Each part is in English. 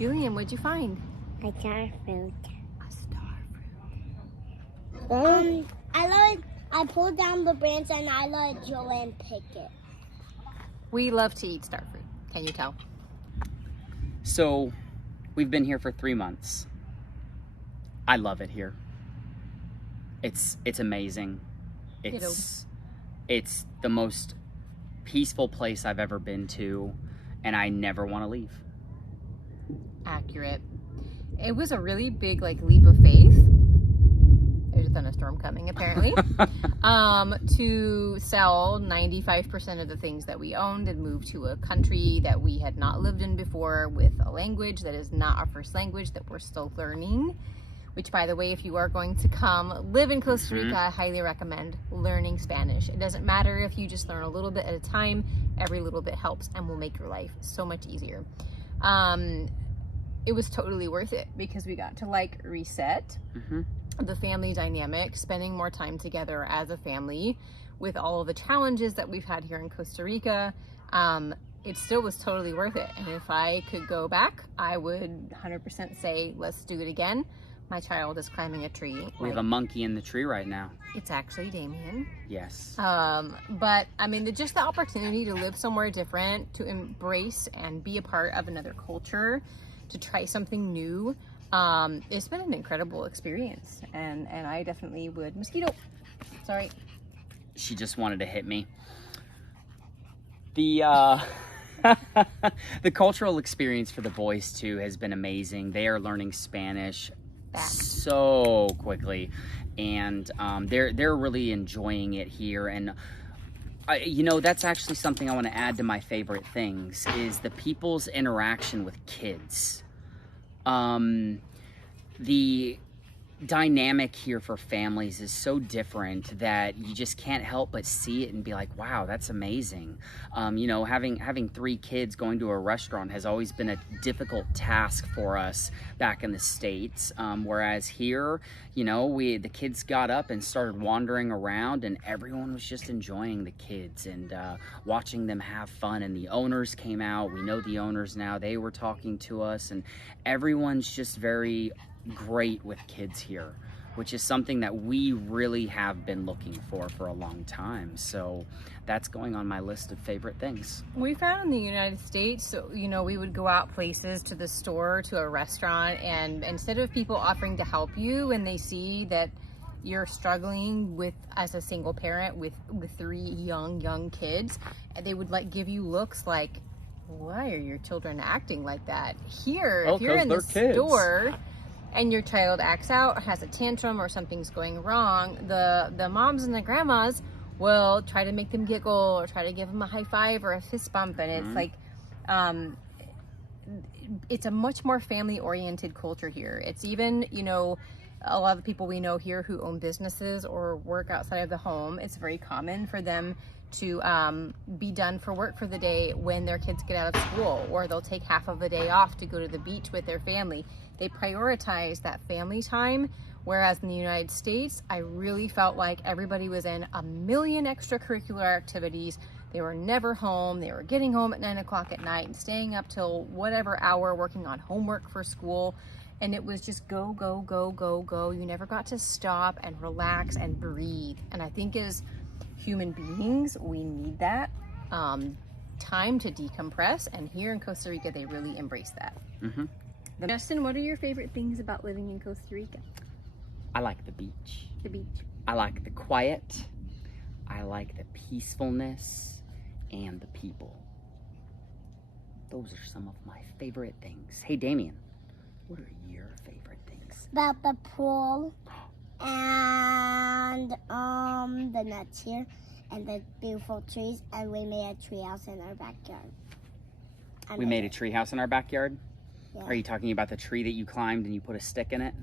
Julian, what'd you find? A star fruit. A star fruit. I pulled down the branch and I let Joanne pick it. We love to eat star fruit. Can you tell? So, we've been here for 3 months. I love it here. It's amazing. It's the most peaceful place I've ever been to, and I never want to leave. Accurate. It was a really big leap of faith. There's a thunderstorm coming apparently. To sell 95% of the things that we owned and move to a country that we had not lived in before, with a language that is not our first language, that we're still learning. Which, by the way, if you are going to come live in Costa Rica, I highly recommend learning Spanish. It doesn't matter if you just learn a little bit at a time. Every little bit helps and will make your life so much easier. It was totally worth it because we got to reset the family dynamic, spending more time together as a family with all of the challenges that we've had here in Costa Rica. It still was totally worth it. And if I could go back, I would 100% say, let's do it again. My child is climbing a tree. We have a monkey in the tree right now. It's actually Damien. Yes. But I mean, just the opportunity to live somewhere different, to embrace and be a part of another culture, to try something new. It's been an incredible experience, and I definitely would. Mosquito. Sorry. She just wanted to hit me. The the cultural experience for the boys too has been amazing. They are learning Spanish so quickly, and they're really enjoying it here. And you know, that's actually something I want to add to my favorite things is the people's interaction with kids. The dynamic here for families is so different that you just can't help but see it and be like, wow, that's amazing. You know, having 3 kids going to a restaurant has always been a difficult task for us back in the States. Whereas here, you know, the kids got up and started wandering around, and everyone was just enjoying the kids and watching them have fun. And the owners came out. We know the owners now. They were talking to us, and everyone's just very great with kids here, which is something that we really have been looking for a long time. So that's going on my list of favorite things. We found in the United States, so, you know, we would go out places, to the store, to a restaurant, and instead of people offering to help you and they see that you're struggling with, as a single parent with 3 young kids, they would give you looks like, why are your children acting like that? Here, if you're in the store and your child acts out, has a tantrum, or something's going wrong, the moms and the grandmas will try to make them giggle or try to give them a high five or a fist bump. And it's it's a much more family-oriented culture here. It's even, you know, a lot of the people we know here who own businesses or work outside of the home, it's very common for them to be done for work for the day when their kids get out of school, or they'll take half of the day off to go to the beach with their family. They prioritize that family time, whereas in the United States, I really felt like everybody was in a million extracurricular activities. They were never home. They were getting home at 9 o'clock at night and staying up till whatever hour working on homework for school. And it was just go, go, go, go, go. You never got to stop and relax and breathe. And I think as human beings, we need that time to decompress. And here in Costa Rica, they really embrace that. Justin, what are your favorite things about living in Costa Rica? I like the beach. The beach. I like the quiet. I like the peacefulness and the people. Those are some of my favorite things. Hey, Damien, what are your favorite things? About the pool and the nuts here and the beautiful trees, and we made a tree house in our backyard. We made a tree house in our backyard? Yeah. Are you talking about the tree that you climbed and you put a stick in it?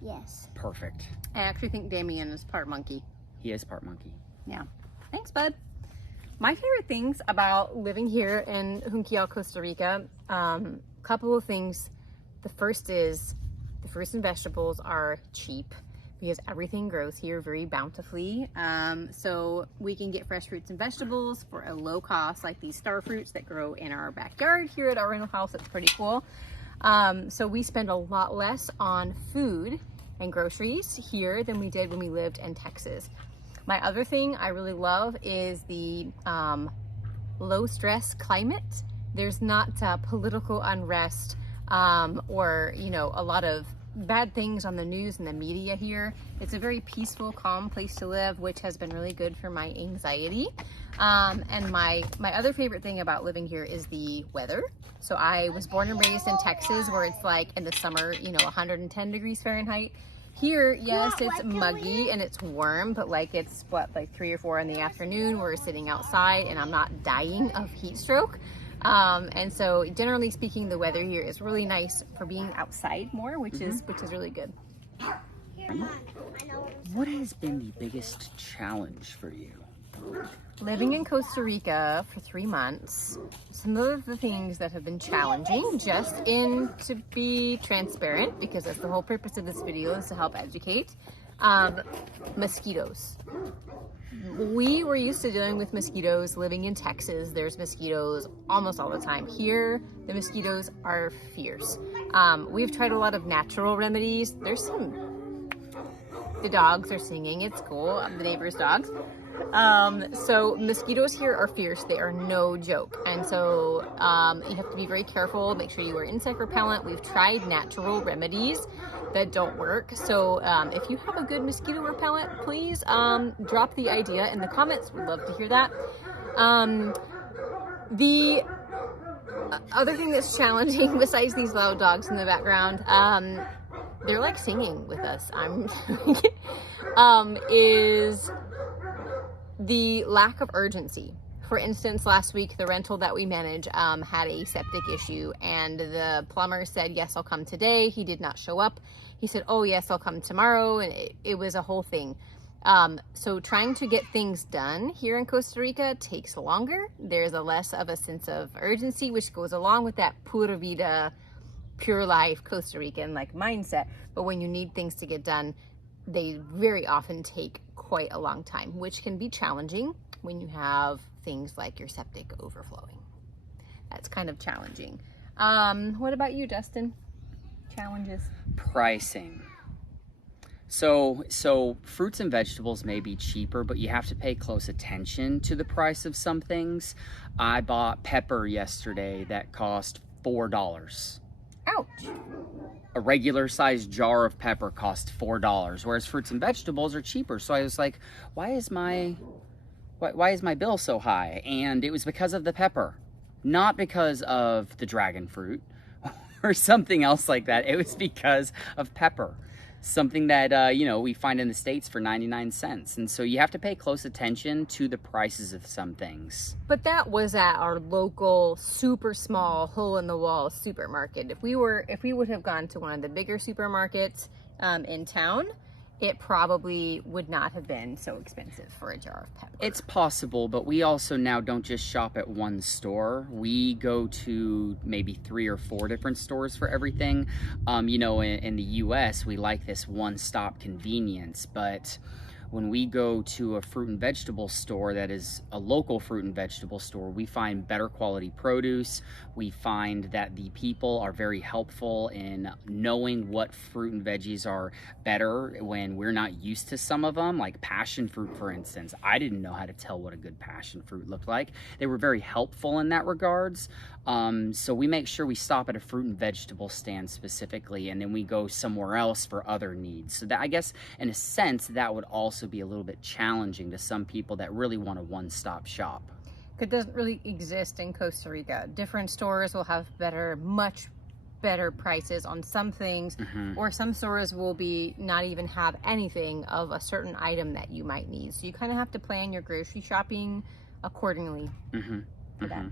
Yes. Perfect. I actually think Damien is part monkey. He is part monkey. Yeah. Thanks, bud. My favorite things about living here in Junquial, Costa Rica, couple of things. The first is the fruits and vegetables are cheap because everything grows here very bountifully. So we can get fresh fruits and vegetables for a low cost, like these star fruits that grow in our backyard here at our rental house. It's pretty cool. So we spend a lot less on food and groceries here than we did when we lived in Texas. My other thing I really love is the low stress climate. There's not political unrest or, you know, a lot of bad things on the news and the media here. It's a very peaceful, calm place to live, which has been really good for my anxiety. And my other favorite thing about living here is the weather. So I was born and raised in Texas, where it's like in the summer, you know, 110 degrees Fahrenheit. Here, yes, it's muggy and it's warm, but like it's what, like 3 or 4 in the afternoon, we're sitting outside and I'm not dying of heat stroke. And so generally speaking, the weather here is really nice for being outside more, which is really good. What has been the biggest challenge for you? Living in Costa Rica for 3 months, some of the things that have been challenging, just to be transparent, because that's the whole purpose of this video, is to help educate, mosquitoes. We were used to dealing with mosquitoes living in Texas. There's mosquitoes almost all the time. Here, the mosquitoes are fierce. We've tried a lot of natural remedies. The dogs are singing at school, the neighbor's dogs. So mosquitoes here are fierce. They are no joke. And so you have to be very careful. Make sure you wear insect repellent. We've tried natural remedies that don't work. So if you have a good mosquito repellent, please drop the idea in the comments. We'd love to hear that. The other thing that's challenging, besides these loud dogs in the background, they're like singing with us. Is the lack of urgency. For instance, last week, the rental that we manage had a septic issue, and the plumber said, yes, I'll come today. He did not show up. He said, oh, yes, I'll come tomorrow. And it was a whole thing. So trying to get things done here in Costa Rica takes longer. There's a less of a sense of urgency, which goes along with that pura vida, pure life Costa Rican like mindset. But when you need things to get done, they very often take quite a long time, which can be challenging when you have things like your septic overflowing. That's kind of challenging. What about you, Dustin? Challenges? Pricing. So fruits and vegetables may be cheaper, but you have to pay close attention to the price of some things. I bought pepper yesterday that cost $4. Ouch. A regular sized jar of pepper cost $4, whereas fruits and vegetables are cheaper. So I was like, why is my bill so high? And it was because of the pepper, not because of the dragon fruit or something else like that. It was because of pepper, something that you know, we find in the States for 99 cents. And so you have to pay close attention to the prices of some things. But that was at our local super small hole in the wall supermarket. If we would have gone to one of the bigger supermarkets in town, it probably would not have been so expensive for a jar of pepper. It's possible, but we also now don't just shop at one store. We go to maybe 3 or 4 different stores for everything. You know, in the US, we like this one-stop convenience, but when we go to a fruit and vegetable store that is a local fruit and vegetable store, we find better quality produce. We find that the people are very helpful in knowing what fruit and veggies are better when we're not used to some of them, like passion fruit, for instance. I didn't know how to tell what a good passion fruit looked like. They were very helpful in that regards. So we make sure we stop at a fruit and vegetable stand specifically, and then we go somewhere else for other needs. So that, I guess, in a sense, that would also be a little bit challenging to some people that really want a one-stop shop. It doesn't really exist in Costa Rica. Different stores will have much better prices on some things, or some stores will not even have anything of a certain item that you might need. So you kind of have to plan your grocery shopping accordingly for that.